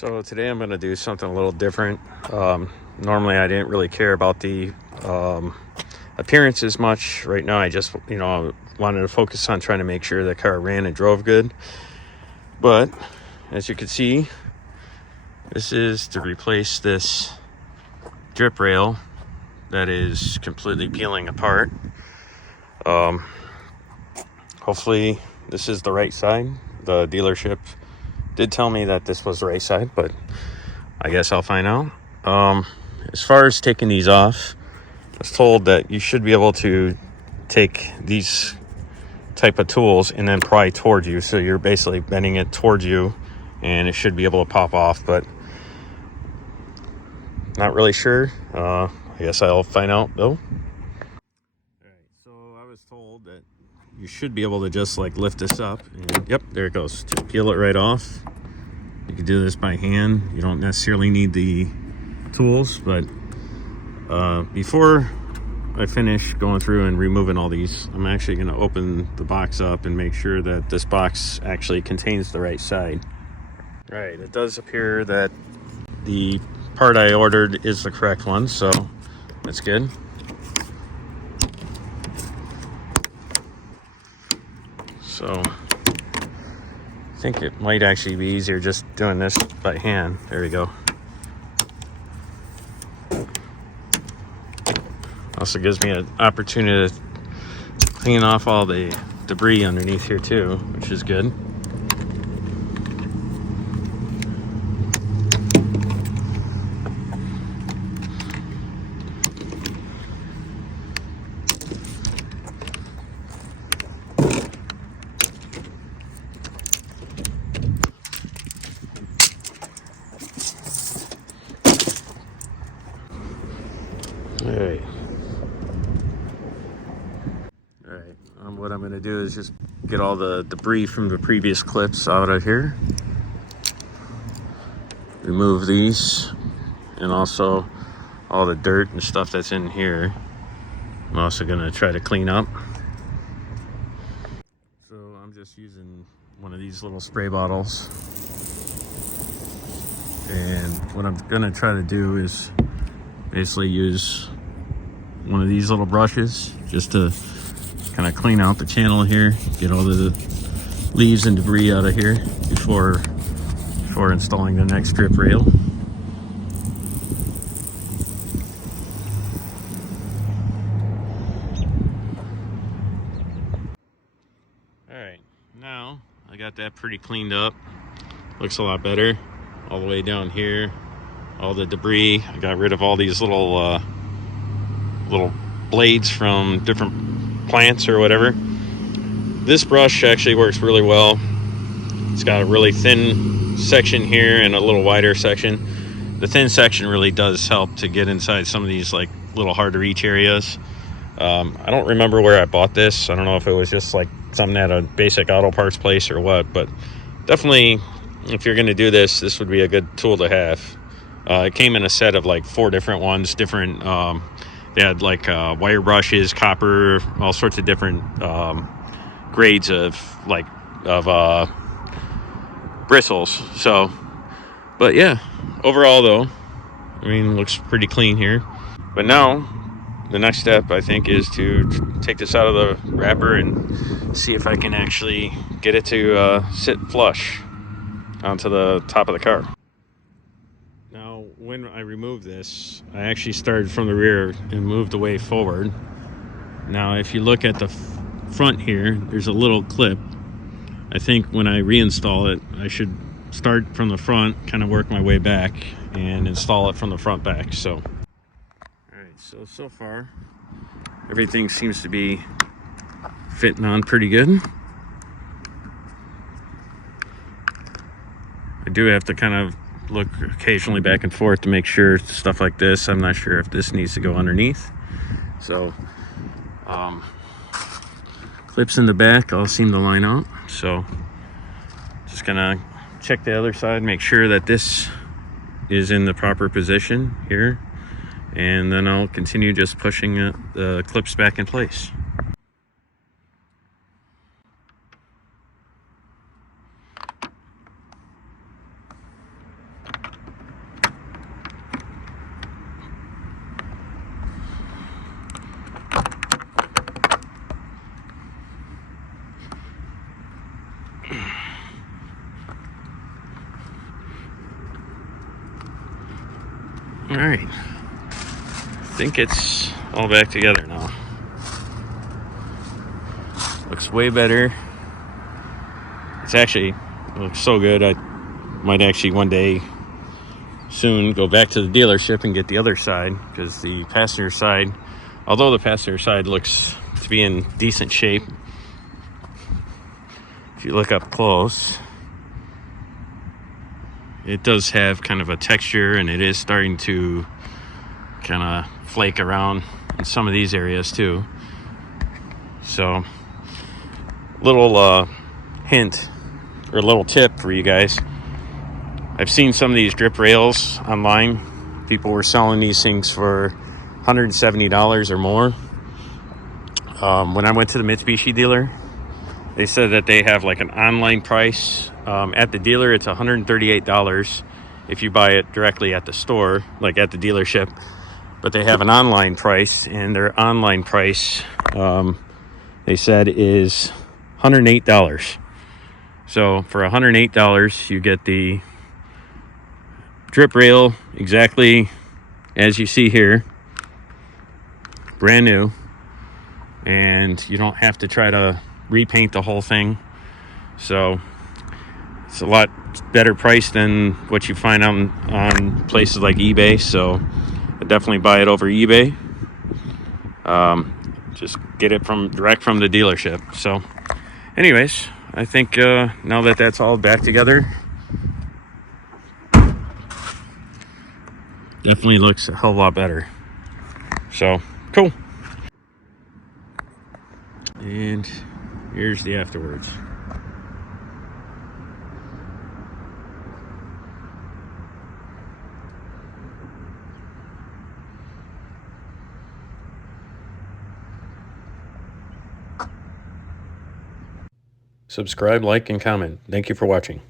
So today I'm going to do something a little different. Normally I didn't really care about the appearance as much. Right now I just, wanted to focus on trying to make sure the car ran and drove good. But as you can see, this is to replace this drip rail that is completely peeling apart. Hopefully this is the right side. The dealership did tell me that this was the right side, but I guess I'll find out. As far as taking these off, I was told that you should be able to take these type of tools and then pry towards you, so you're basically bending it towards you and it should be able to pop off, but not really sure. I guess I'll find out though. Alright, so I was told that you should be able to just like lift this up and yep, there it goes. Just peel it right off. You can do this by hand. You don't necessarily need the tools, but before I finish going through and removing all these, I'm actually going to open the box up and make sure that this box actually contains the right side. Right, it does appear that the part I ordered is the correct one, so that's good. So I think it might actually be easier just doing this by hand. There we go. Also gives me an opportunity to clean off all the debris underneath here too, which is good. Alright, what I'm going to do is just get all the debris from the previous clips out of here. Remove these, and also all the dirt and stuff that's in here. I'm also going to try to clean up. So I'm just using one of these little spray bottles. And what I'm going to try to do is basically use one of these little brushes just to kind of clean out the channel here, get all the leaves and debris out of here before installing the next drip rail. Alright, now I got that pretty cleaned up. Looks a lot better. All the way down here, all the debris. I got rid of all these little blades from different plants or whatever. This brush actually works really well. It's got a really thin section here and a little wider section. The thin section really does help to get inside some of these like little hard to reach areas. I don't remember where I bought this. I don't know if it was just like something at a basic auto parts place or what, but definitely if you're going to do this, this would be a good tool to have. It came in a set of like 4 different ones, different they had like wire brushes, copper, all sorts of different grades of bristles. So, but yeah, overall though, I mean, looks pretty clean here. But now the next step I think is to take this out of the wrapper and see if I can actually get it to sit flush onto the top of the car. Now, when I removed this, I actually started from the rear and moved away forward. Now, if you look at the front here, there's a little clip. I think when I reinstall it, I should start from the front, kind of work my way back, and install it from the front back. So, all right, so far, everything seems to be fitting on pretty good. I do have to kind of look occasionally back and forth to make sure stuff like this. I'm not sure if this needs to go underneath. So clips in the back all seem to line up. So just gonna check the other side, make sure that this is in the proper position here, and then I'll continue just pushing the clips back in place. All right, I think it's all back together now. Looks way better. It's actually, it looks so good. I might actually one day soon go back to the dealership and get the other side, because the passenger side, although the passenger side looks to be in decent shape, if you look up close, it does have kind of a texture, and it is starting to kind of flake around in some of these areas too. So, little hint or a little tip for you guys. I've seen some of these drip rails online. People were selling these things for $170 or more. When I went to the Mitsubishi dealer, they said that they have like an online price. At the dealer, it's $138 if you buy it directly at the store, like at the dealership. But they have an online price, and their online price, they said, is $108. So for $108, you get the drip rail exactly as you see here, brand new, and you don't have to try to repaint the whole thing. So it's a lot better price than what you find on places like eBay. So I definitely buy it over eBay. Just get it direct from the dealership. So anyways, I think now that that's all back together, definitely looks a hell of a lot better. So cool. And here's the afterwards. Subscribe, like, and comment. Thank you for watching.